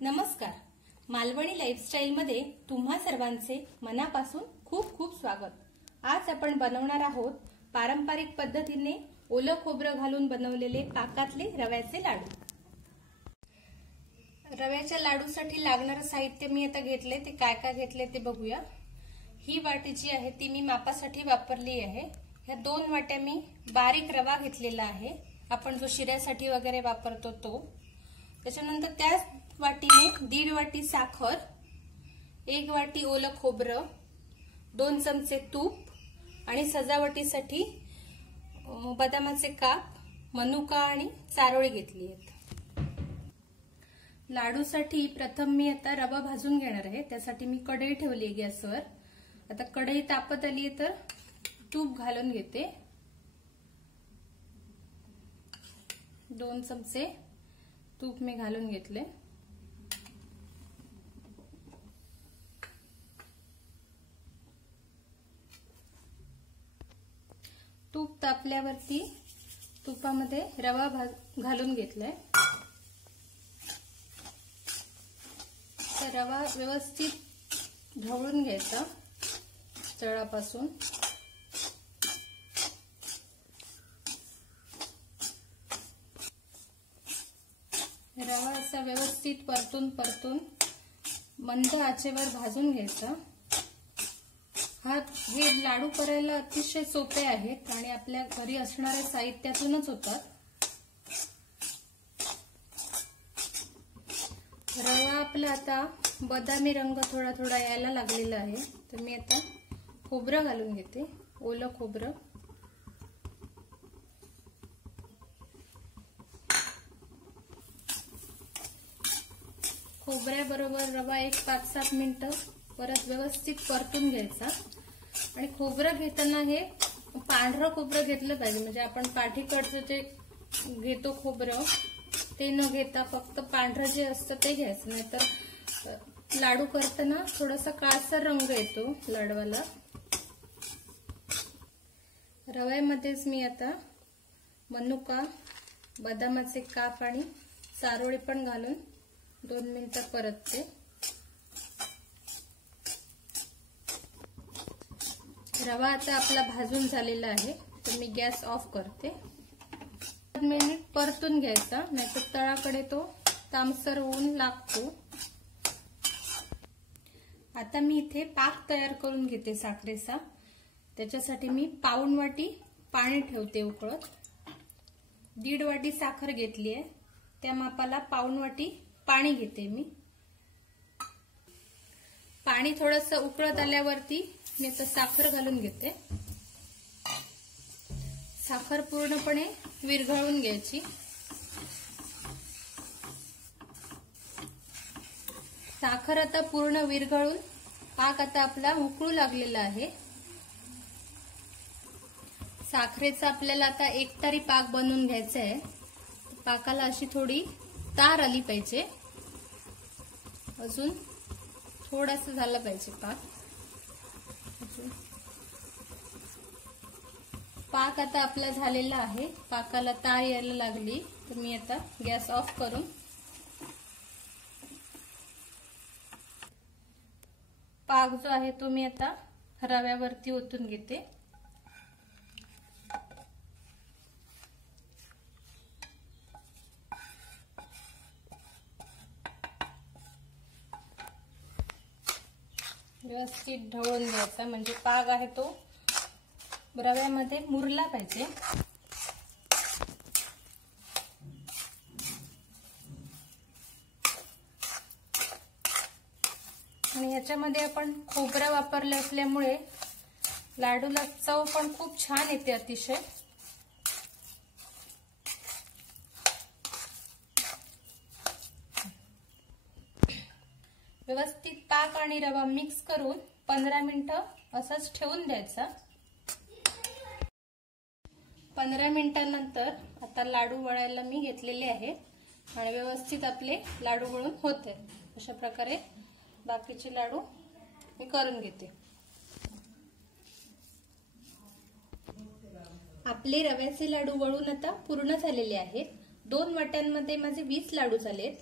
नमस्कार. मालवणी लाईफस्टाईल मध्ये तुम्हा सर्वांचे मनापासून खूप खूप स्वागत. आज आपण बनवणार आहोत पारंपरिक पद्धतीने ओलं खोबरं घालून बनवलेले पाकातले रव्याचे लाडू. रव्याच्या लाडूसाठी लागणारे साहित्य मी आता घेतले. ते काय काय घेतले ते बघूया. ही वाटी जी आहे ती मी मापासाठी वापरली आहे. ह्या 2 वाट्या मी बारीक रवा घेतलेला आहे, आपण जो शिऱ्यासाठी वगैरे वापरतो तो. त्याच्यानंतर त्याच वाटीने 1.5 वाटी साखर, 1 वाटी ओलं खोबरं, 2 चमचे तूप आणि सजावटीसाठी बदामाचे काप, मनुका आणि चारोळी घेतली आहेत. लाडूसाठी प्रथम मी आता रवा भाजून घेणार आहे. त्यासाठी मी कढई ठेवली आहे गॅसवर. आता कढई तापत आली आहे तर तूप घालून घेते. 2 चमचे तूप मी घालून घेतले. तूप तापल्यावरती तुपामध्ये रवा घालून घेतलाय. तर रवा व्यवस्थित ढवळून घ्यायचा तळापासून. रवा असा व्यवस्थित परतून मंद आचेवर भाजून घ्यायचा. हे लाडू करायला अतिशय सोपे आहेत आणि आपल्या घरी असणाऱ्या साहित्यातूनच होतात. रवा आपला आता बदामी रंग थोडा थोडा यायला लागलेला आहे. तर मी आता खोबरं घालून घेते, ओलं खोबरं. खोबऱ्याबरोबर रवा एक 5-7 मिनिटं परत व्यवस्थित परतून घ्यायचा. आणि खोबरं घेताना हे पांढरं खोबरं घेतलं पाहिजे. म्हणजे आपण पाठीकडचं जे घेतो खोबरं ते न घेता फक्त पांढरं जे असतं ते घ्यायचं. नाहीतर लाडू करताना थोडासा काळसर रंग येतो लाडवाला. रव्यामध्येच मी आता मनुका, बदामाचे काप आणि चारोळी पण घालून 2 मिनिटं परतते. रवा आता आपला भाजून झालेला आहे. तर मी गॅस ऑफ करते. 1 मिनिट परतून घ्यायचा, नाहीतर तळाकडे तो तामसर होऊन लागतो. आता मी इथे पाक तयार करून घेते साखरेचा. त्याच्यासाठी मी पाऊण वाटी पाणी ठेवते उकळत. 1.5 वाटी साखर घेतली आहे, त्या मापाला पाऊण वाटी पाणी घेते मी. पाणी थोडंसं उकळत आल्यावरती मी आता साखर घालून घेते. साखर पूर्णपणे विरघळून घ्यायची. साखर आता पूर्ण विरघळून पाक आता आपला उकळू लागलेला आहे. साखरेचा आपल्याला आता एकतारी पाक बनवून घ्यायचा आहे. पाकाला अशी थोडी तार आली पाहिजे. अजून थोडासा झाला पाहिजे पाक. पाक आता आपला झालेला आहे. पाकाला तार यायला लागली तर मी आता गॅस ऑफ करून पाक जो आहे तो मी आता रव्यावरती ओतून घेते. व्यवस्थित ढवळून घ्यायचा, म्हणजे पाक आहे तो रव्यामध्ये मुरला पाहिजे. आणि ह्याच्यामध्ये आपण खोबरं वापरले असल्यामुळे लाडूला चव पण खूप छान येते अतिशय. व्यवस्थित पाक आणि रवा मिक्स करून 15 मिनिटं असंच ठेवून द्यायचा. 15 मिनिटांनंतर आता लाडू वळायला मी घेतलेले आहे आणि व्यवस्थित आपले लाडू वळून होते. अशा प्रकारे बाकीचे लाडू मी करून घेते. आपले रव्याचे लाडू वळून आता पूर्ण झालेले आहेत. 2 वाट्यांमध्ये माझे 20 लाडू झालेत.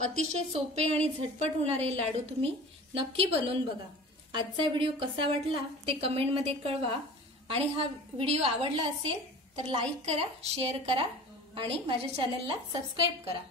अतिशय सोपे आणि झटपट होणारे लाडू तुम्ही नक्की बनवून बघा। आजचा व्हिडिओ कसा वाटला ते कमेंटमध्ये कळवा आणि हा व्हिडिओ आवडला असेल तर लाईक करा, शेअर करा आणि माझ्या चॅनलला सबस्क्राईब करा।